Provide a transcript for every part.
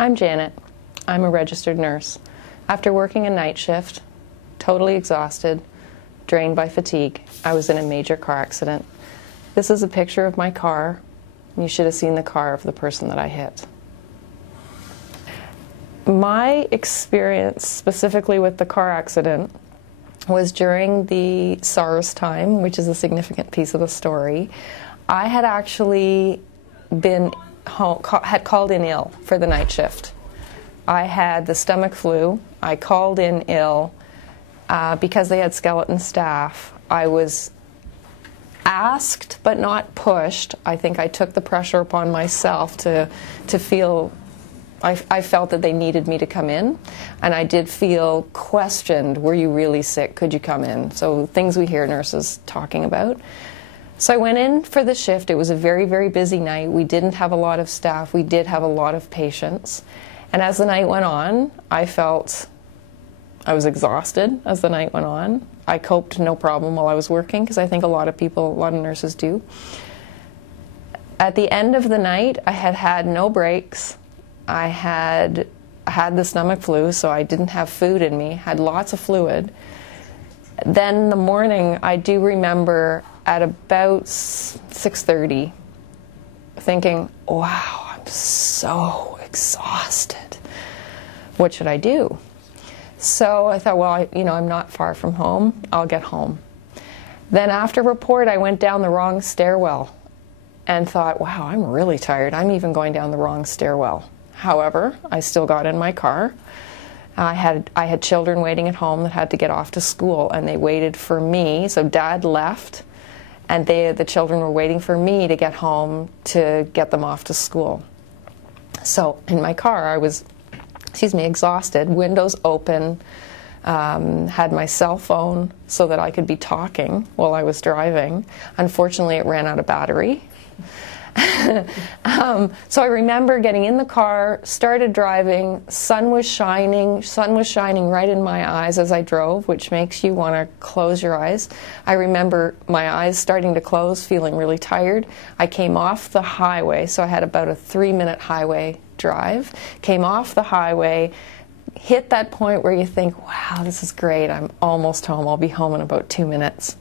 I'm Janet. I'm a registered nurse. After working a night shift, totally exhausted, drained by fatigue, I was in a major car accident. This is a picture of my car. You should have seen the car of the person that I hit. My experience specifically with the car accident was during the SARS time, which is a significant piece of the story. I had actually been had called in ill for the night shift. I had the stomach flu. I called in ill because they had skeleton staff. I was asked but not pushed. I think I took the pressure upon myself to feel, I felt that they needed me to come in, and I did feel questioned. Were you really sick? Could you come in? So things we hear nurses talking about. So I went in for the shift. It was a very, very busy night. We didn't have a lot of staff. We did have a lot of patients. And as the night went on, I felt I was exhausted as the night went on. I coped no problem while I was working, because I think a lot of nurses do. At the end of the night, I had had no breaks. I had the stomach flu, so I didn't have food in me, had lots of fluid. Then in the morning, I do remember at about 6:30 thinking, wow, I'm so exhausted. What should I do? So I thought, well, I'm not far from home. I'll get home. Then after report, I went down the wrong stairwell and thought, wow, I'm really tired. I'm even going down the wrong stairwell. However, I still got in my car. I had children waiting at home that had to get off to school, and they waited for me. So Dad left, and the children were waiting for me to get home to get them off to school. So in my car, I was, exhausted, windows open, had my cell phone so that I could be talking while I was driving. Unfortunately, it ran out of battery. So I remember getting in the car, started driving, sun was shining right in my eyes as I drove, which makes you want to close your eyes. I remember my eyes starting to close, feeling really tired. I came off the highway, so I had about a 3-minute highway drive, came off the highway, hit that point where you think, wow, this is great, I'm almost home, I'll be home in about 2 minutes.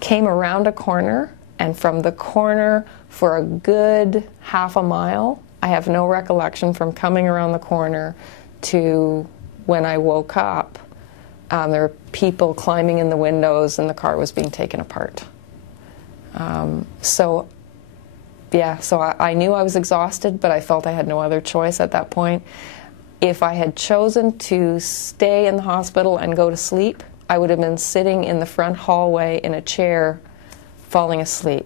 Came around a corner, and from the corner for a good half a mile, I have no recollection from coming around the corner to when I woke up. There were people climbing in the windows, and the car was being taken apart. So I knew I was exhausted, but I felt I had no other choice at that point. If I had chosen to stay in the hospital and go to sleep, I would have been sitting in the front hallway in a chair, falling asleep.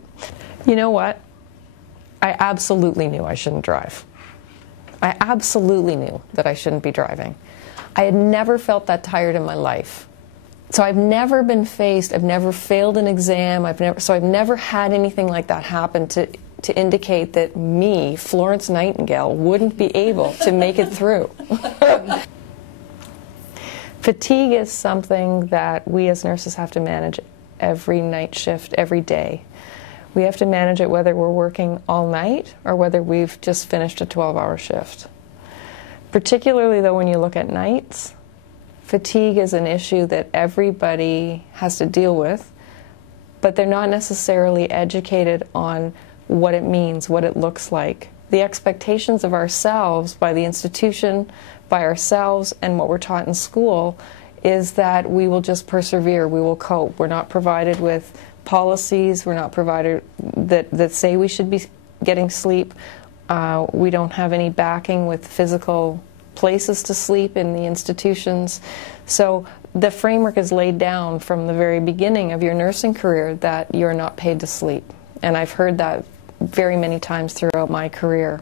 You know what? I absolutely knew I shouldn't drive. I absolutely knew that I shouldn't be driving. I had never felt that tired in my life. So I've never been faced, I've never failed an exam, I've never had anything like that happen to indicate that me, Florence Nightingale, wouldn't be able to make it through. Fatigue is something that we as nurses have to manage every night shift, every day. We have to manage it whether we're working all night or whether we've just finished a 12-hour shift. Particularly, though, when you look at nights, fatigue is an issue that everybody has to deal with, but they're not necessarily educated on what it means, what it looks like. The expectations of ourselves by the institution, by ourselves, and what we're taught in school is that we will just persevere, we will cope. We're not provided with policies, we're not provided that say we should be getting sleep. We don't have any backing with physical places to sleep in the institutions. So the framework is laid down from the very beginning of your nursing career that you're not paid to sleep. And I've heard that very many times throughout my career.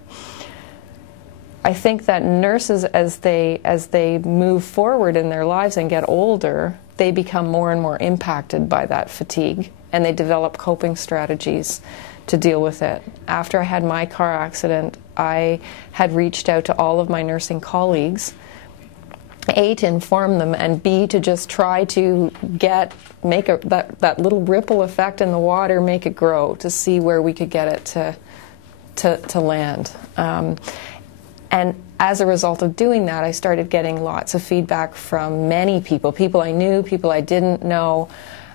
I think that nurses, as they move forward in their lives and get older, they become more and more impacted by that fatigue, and they develop coping strategies to deal with it. After I had my car accident, I had reached out to all of my nursing colleagues, A, to inform them, and B, to just try to make that little ripple effect in the water, make it grow, to see where we could get it to land. And as a result of doing that, I started getting lots of feedback from many people, people I knew, people I didn't know,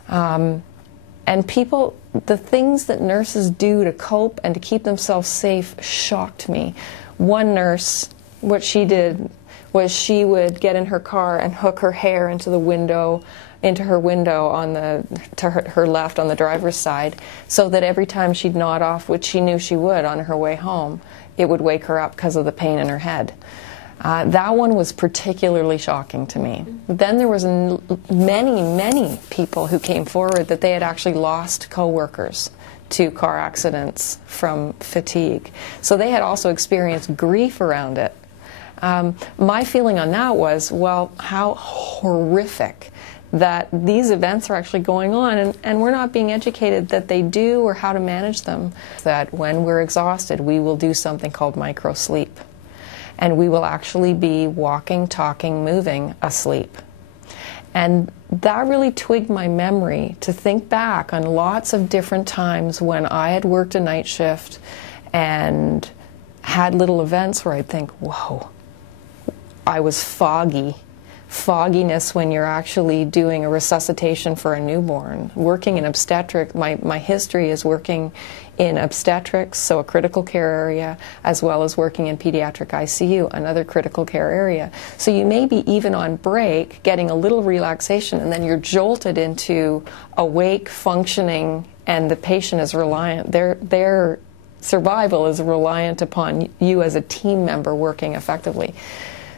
and people, the things that nurses do to cope and to keep themselves safe shocked me. One nurse, what she did was she would get in her car and hook her hair into the window, into her window on the, to her left on the driver's side, so that every time she'd nod off, which she knew she would on her way home, it would wake her up because of the pain in her head. That one was particularly shocking to me. Then there was many people who came forward that they had actually lost coworkers to car accidents from fatigue. So they had also experienced grief around it. My feeling on that was, well, how horrific that these events are actually going on, and we're not being educated that they do or how to manage them. That when we're exhausted, we will do something called microsleep. And we will actually be walking, talking, moving asleep. And that really twigged my memory to think back on lots of different times when I had worked a night shift and had little events where I'd think, whoa, I was foggy. Fogginess when you're actually doing a resuscitation for a newborn. Working in obstetrics, my history is working in obstetrics, so a critical care area, as well as working in pediatric ICU, another critical care area. So you may be even on break, getting a little relaxation, and then you're jolted into awake, functioning, and the patient is reliant. Their survival is reliant upon you as a team member working effectively.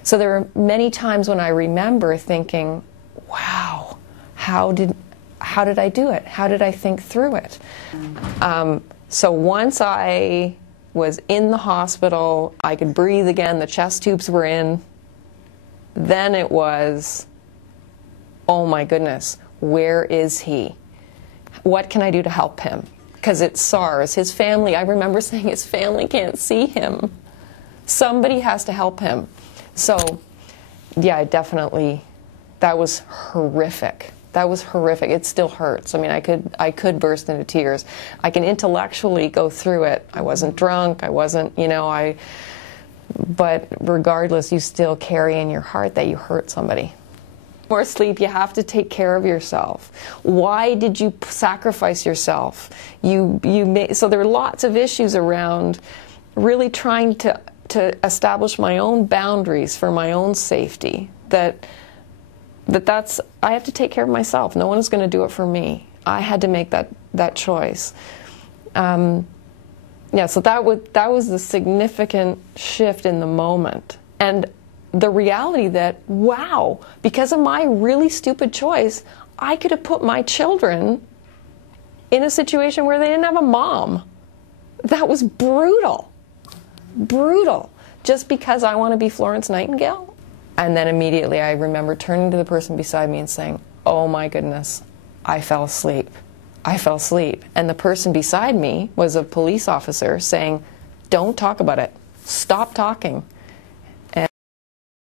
So there are many times when I remember thinking, wow, how did I do it? How did I think through it? So once I was in the hospital, I could breathe again, the chest tubes were in, then it was, oh my goodness, where is he? What can I do to help him? Because it's SARS. His family, I remember saying his family can't see him. Somebody has to help him. So, yeah, definitely, that was horrific. That was horrific. It still hurts. I mean, I could burst into tears. I can intellectually go through it. I wasn't drunk. I wasn't, you know, but regardless, you still carry in your heart that you hurt somebody. More sleep, you have to take care of yourself. Why did you sacrifice yourself? So there are lots of issues around really trying to establish my own boundaries for my own safety, that's I have to take care of myself. No one is going to do it for me. I had to make that choice. Yeah, so that was the significant shift in the moment, and the reality that, wow, because of my really stupid choice, I could have put my children in a situation where they didn't have a mom. That was brutal. Brutal, just because I want to be Florence Nightingale. And then immediately I remember turning to the person beside me and saying, oh my goodness, I fell asleep. I fell asleep. And the person beside me was a police officer saying, don't talk about it. Stop talking.